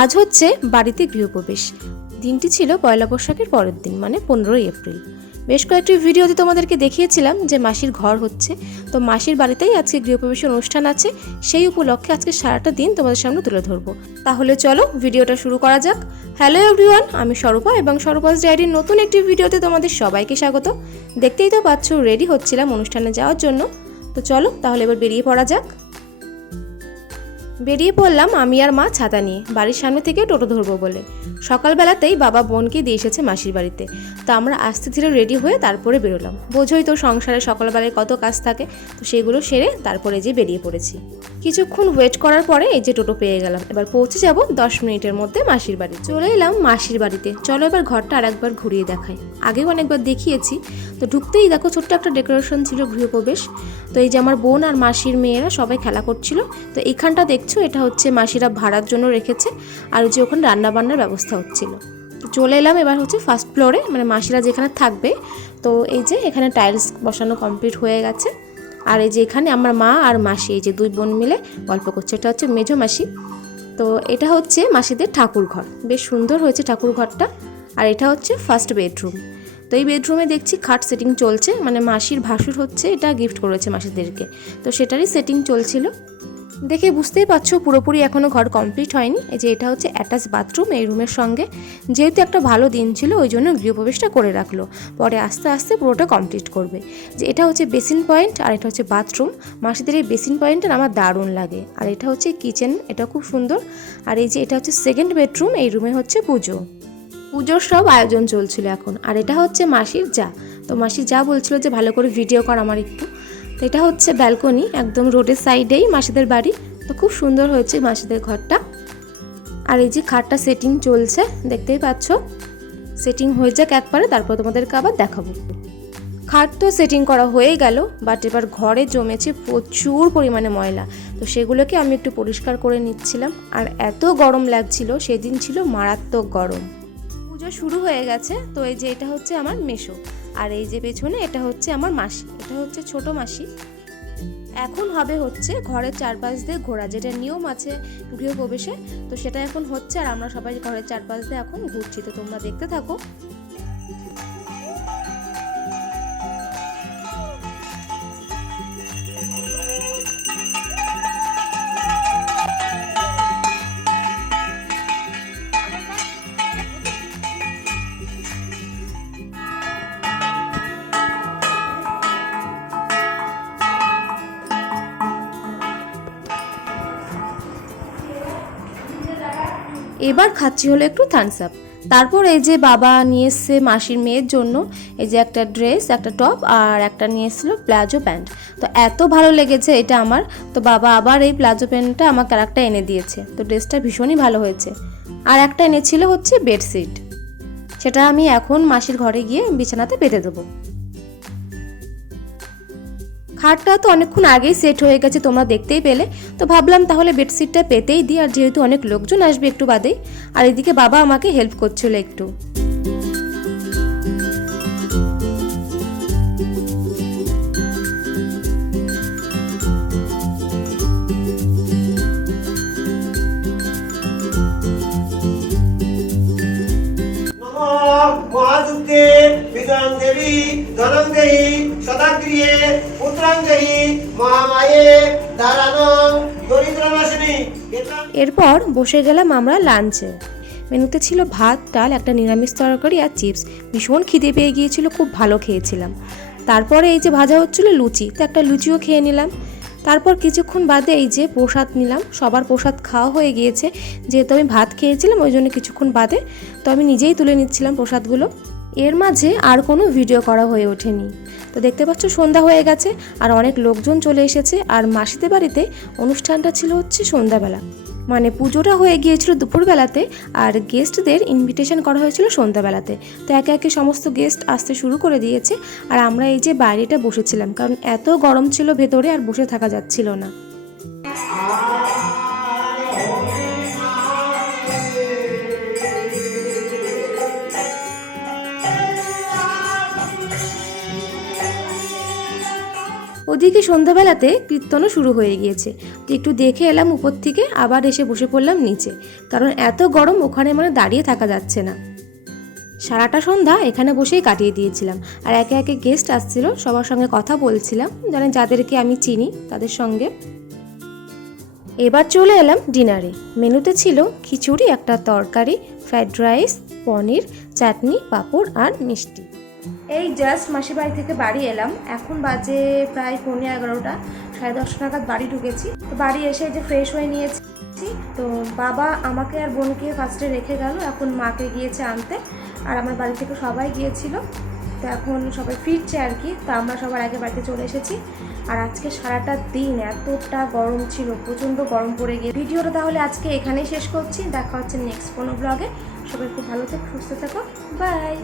আজ হচ্ছে বাড়িতে গৃহপ্রবেশ। দিনটি ছিল পয়লা বৈশাখের পরের দিন, মানে 15ই এপ্রিল। বেশ কয়েকটি ভিডিওতে তোমাদেরকে দেখিয়েছিলাম যে মাসির ঘর হচ্ছে, তো মাসির বাড়িতেই আজকে গৃহপ্রবেশের অনুষ্ঠান আছে। সেই উপলক্ষে আজকে সারাটা দিন তোমাদের সামনে তুলে ধরবো। তাহলে চলো ভিডিওটা শুরু করা যাক। হ্যালো এভরিওয়ান, আমি স্বরূপা এবং স্বরূপাস ডায়েরির নতুন একটি ভিডিওতে তোমাদের সবাইকে স্বাগত। দেখতেই তো পাচ্ছ রেডি হচ্ছিলাম অনুষ্ঠানে যাওয়ার জন্য। তো চলো তাহলে এবার বেরিয়ে পড়া যাক। বেরিয়ে পড়লাম আমি আর মা ছাতা নিয়ে, বাড়ির সামনে থেকে টোটো ধরবো বলে। সকালবেলাতেই বাবা বোনকে দিয়ে এসেছে মাসির বাড়িতে, তো আমরা আস্তে ধীরে রেডি হয়ে তারপরে বেরোলাম। বোঝোই তো সংসারে সকালবেলায় কত কাজ থাকে, তো সেগুলো সেরে তারপরে যে বেরিয়ে পড়েছি। কিছুক্ষণ ওয়েট করার পরে এই যে টোটো পেয়ে গেলাম। এবার পৌঁছে যাব 10 মিনিটের মধ্যে মাসির বাড়ি। চলে এলাম মাসির বাড়িতে। চলো এবার ঘরটা আর একবার ঘুরিয়ে দেখাই, আগেও অনেকবার দেখিয়েছি। তো ঢুকতেই দেখো ছোট্ট একটা ডেকোরেশন ছিল, গৃহপ্রবেশ। তো এই যে আমার বোন আর মাসির মেয়েরা সবাই খেলা করছিল। তো এইখানটা দেখছো, এটা হচ্ছে মাসিরা ভাড়ার জন্য রেখেছে, আর যে ওখানে রান্না বান্নার ব্যবস্থা হচ্ছিল। তো চলে এলাম এবার হচ্ছে ফার্স্ট ফ্লোরে, মানে মাসিরা যেখানে থাকবে। তো এই যে এখানে টাইলস বসানো কমপ্লিট হয়ে গেছে। আর এই যে এখানে আমার মা আর মাসি, এই যে দুই বোন মিলে গল্প করছে। এটা হচ্ছে মেজো মাসি। তো এটা হচ্ছে মাসিদের ঠাকুর ঘর, বেশ সুন্দর হয়েছে ঠাকুর ঘরটা। আর এটা হচ্ছে ফার্স্ট বেডরুম। তো এই বেডরুমে দেখছি খাট সেটিং চলছে, মানে মাসির ভাসুর হচ্ছে এটা গিফট করেছে মাসিদেরকে, তো সেটারই সেটিং চলছিল। দেখে বুঝতেই পারছো পুরোপুরি এখনও ঘর কমপ্লিট হয়নি। এই যে এটা হচ্ছে অ্যাটাচ বাথরুম এই রুমের সঙ্গে। যেহেতু একটা ভালো দিন ছিল ওই জন্য গৃহপ্রবেশটা করে রাখলো, পরে আস্তে আস্তে পুরোটা কমপ্লিট করবে। যে এটা হচ্ছে বেসিন পয়েন্ট আর এটা হচ্ছে বাথরুম। মাসিদের এই বেসিন পয়েন্টটা আমার দারুণ লাগে। আর এটা হচ্ছে কিচেন, এটা খুব সুন্দর। আর এই যে এটা হচ্ছে সেকেন্ড বেডরুম, এই রুমে হচ্ছে পুজোর সব আয়োজন চলছিল এখন। আর এটা হচ্ছে মাসির যা। তো মাসির যা বলছিল যে ভালো করে ভিডিও কর আমার একটু। তো এটা হচ্ছে ব্যালকনি, একদম রোডের সাইডেই মাসিদের বাড়ি। তো খুব সুন্দর হয়েছে মাসিদের ঘরটা। আর এই যে খাটটা সেটিং চলছে, দেখতেই পাচ্ছ। সেটিং হয়ে যাক একবারে, তারপর তোমাদেরকে আবার দেখাবো। খাট তো সেটিং করা হয়ে গেল, বাট এবার ঘরে জমেছে প্রচুর পরিমাণে ময়লা। তো সেগুলোকে আমি একটু পরিষ্কার করে নিচ্ছিলাম। আর এত গরম লাগছিল, সেদিন ছিল মারাত্মক গরম। পুজো শুরু হয়ে গেছে। তো এই যে এটা হচ্ছে আমার মেসো, আর এই যে পেছনে এটা হচ্ছে আমার মাসি, এটা হচ্ছে ছোট মাসি। এখন হবে হচ্ছে ঘরের চারপাশ দিয়ে ঘোরা, যেটা নিয়ম আছে গৃহপ্রবেশে। তো সেটা এখন হচ্ছে, আর আমরা সবাই ঘরের চারপাশ দিয়ে এখন ঘুরছি। তো তোমরা দেখতে থাকো। এবার খাচ্ছি হলো একটু থামস আপ। তারপর এই যে বাবা নিয়ে এসছে মাসির মেয়ের জন্য এই যে একটা ড্রেস, একটা টপ, আর একটা নিয়ে এসেছিলো প্লাজো প্যান্ট। তো এত ভালো লেগেছে এটা আমার। তো বাবা আবার এই প্লাজো প্যান্টটা আমাকে আরেকটা এনে দিয়েছে। তো ড্রেসটা ভীষণই ভালো হয়েছে। আর একটা এনেছিল হচ্ছে বেডশিট, সেটা আমি এখন মাসির ঘরে গিয়ে বিছানাতে পেতে দেবো। খাটটা তো অনেকক্ষণ আগেই সেট হয়ে গেছে, তোমরা দেখতেই পেলে। তো ভাবলাম তাহলে বেডশিটটা পেতেই দিই, আর যেহেতু অনেক লোকজন আসবে একটু বাদেই। আর এদিকে বাবা আমাকে হেল্প করছিল একটু। মহাযুক্তে বিজয়ং দেবী ধনং দেহি শতাগ্রিয়ে পুত্রং দেহি মহামায়ে দারানং দরিদ্রনাশিনী। এরপর বসে গেলাম আমরা লাঞ্চে। মেনুতে ছিল ভাত, ডাল, একটা নিরামিষ তরকারি আর চিপস। ভীষণ খিদে পেয়ে গিয়েছিল, খুব ভালো খেয়েছিলাম। তারপরে এই যে ভাজা হচ্ছিল লুচি, তো একটা লুচিও খেয়ে নিলাম। তারপর কিছুক্ষণ বাদে এই যে প্রসাদ নিলাম। সবার প্রসাদ খাওয়া হয়ে গিয়েছে, যেহেতু আমি ভাত খেয়েছিলাম ওই জন্য কিছুক্ষণ বাদে তো আমি নিজেই তুলে নিচ্ছিলাম প্রসাদগুলো। এর মাঝে আর কোনো ভিডিও করা হয়ে ওঠেনি। তো দেখতে পাচ্ছ সন্ধ্যা হয়ে গেছে, আর অনেক লোকজন চলে এসেছে। আর মাসিদের বাড়িতে অনুষ্ঠানটা ছিল হচ্ছে সন্ধ্যাবেলা, মানে পুজোটা হয়ে গিয়েছিল দুপুরবেলাতে, আর গেস্টদের ইনভিটেশন করা হয়েছিল সন্ধ্যাবেলাতে। তো একে একে সমস্ত গেস্ট আসতে শুরু করে দিয়েছে। আর আমরা এই যে বাইরেটা বসেছিলাম, কারণ এত গরম ছিল ভেতরে, আর বসে থাকা যাচ্ছিল না। ওদিকে সন্ধ্যাবেলাতে কীর্তনও শুরু হয়ে গিয়েছে। তো একটু দেখে এলাম উপর থেকে, আবার এসে বসে পড়লাম নিচে, কারণ এত গরম ওখানে মানে দাঁড়িয়ে থাকা যাচ্ছে না। সারাটা সন্ধ্যা এখানে বসেই কাটিয়ে দিয়েছিলাম, আর একে একে গেস্ট আসছিল, সবার সঙ্গে কথা বলছিলাম, জানেন যাদেরকে আমি চিনি তাদের সঙ্গে। এবার চলে এলাম ডিনারে। মেনুতে ছিল খিচুড়ি, একটা তরকারি, ফ্রাইড রাইস, পনির, চাটনি, পাঁপড় আর মিষ্টি। এই জাস্ট মাসির বাড়ি থেকে বাড়ি এলাম, এখন বাজে প্রায় 11:15, 10:30 নাগাদ বাড়ি ঢুকেছি। তো বাড়ি এসে যে ফ্রেশ হয়ে নিয়েছি, তো বাবা আমাকে আর বোনকে ফার্স্টে রেখে গেল, এখন মাকে গিয়েছে আনতে, আর আমার বাড়ি থেকে সবাই গিয়েছিল। তো এখন সবাই ফিরছে আর কি, তো আমরা সবার আগে বাড়িতে চলে এসেছি। আর আজকে সারাটা দিন এতটা গরম ছিল, প্রচণ্ড গরম পড়ে গিয়ে। ভিডিওটা তাহলে আজকে এখানেই শেষ করছি, দেখা হচ্ছে নেক্সট কোনো ব্লগে। সবাই খুব ভালো থেকো, সুস্থ থেকো, বাই।